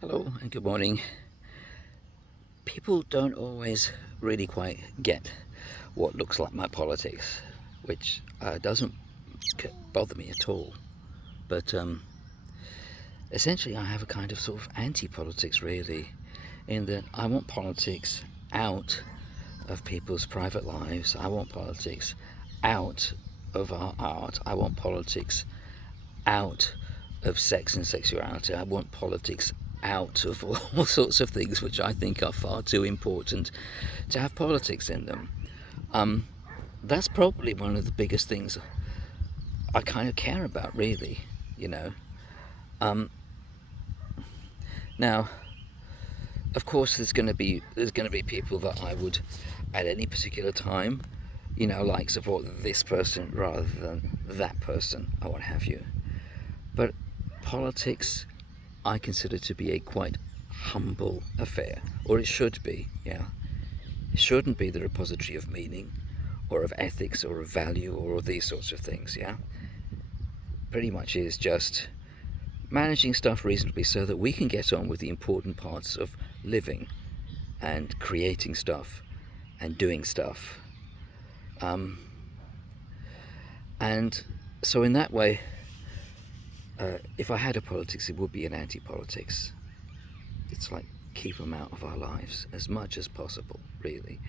Hello and good morning. People don't always really quite get what looks like my politics, which doesn't bother me at all. But essentially, I have a kind of sort of anti-politics, really, in that I want politics out of people's private lives. I want politics out of our art. I want politics out of sex and sexuality. I want politics out of all sorts of things which I think are far too important to have politics in them. That's probably one of the biggest things I kind of care about, really. You know. Now, of course, there's going to be people that I would, at any particular time, like support this person rather than that person, or what have you. But politics, I consider to be a quite humble affair, or it should be. Yeah, it shouldn't be the repository of meaning, or of ethics, or of value, or of these sorts of things. Yeah, pretty much is just managing stuff reasonably so that we can get on with the important parts of living and creating stuff and doing stuff. And so in that way, if I had a politics, it would be an anti-politics. It's like keep them out of our lives as much as possible, really,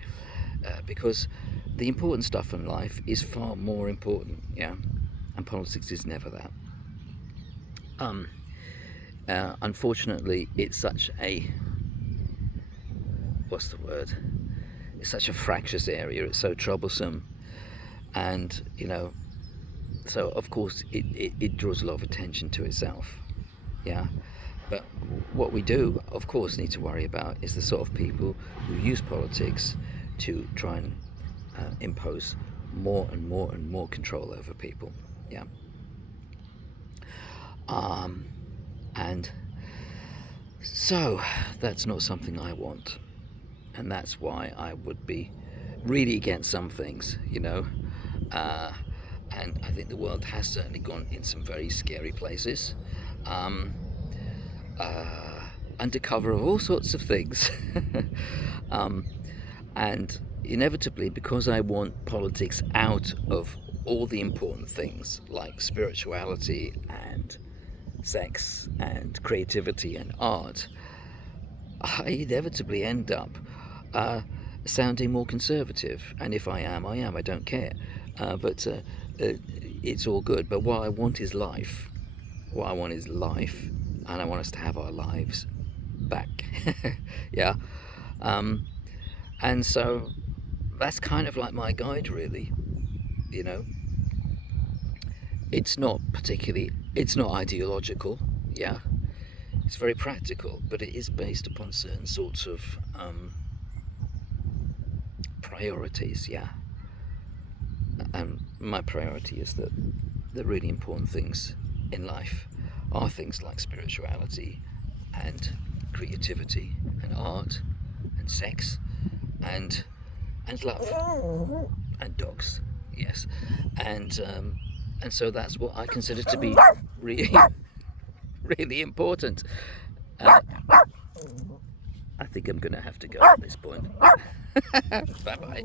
because the important stuff in life is far more important, yeah, and politics is never that. Unfortunately, it's such a what's the word? It's such a fractious area. It's so troublesome, and so of course it draws a lot of attention to itself. Yeah, but what we do, of course, need to worry about is the sort of people who use politics to try and impose more and more and more control over people. Yeah. And so that's not something I want, and that's why I would be really against some things, and I think the world has certainly gone in some very scary places, under cover of all sorts of things. And inevitably, because I want politics out of all the important things like spirituality and sex and creativity and art, I inevitably end up sounding more conservative. And if I am, I am. I don't care. But it's all good. But what I want is life. What I want is life, and I want us to have our lives back. Yeah. And so that's kind of like my guide, really. You know, it's not ideological. Yeah, it's very practical, but it is based upon certain sorts of priorities. Yeah, and my priority is that the really important things in life are things like spirituality and creativity and art and sex and love and dogs. Yes, and so that's what I consider to be really really important. I think I'm gonna have to go at this point. Bye bye.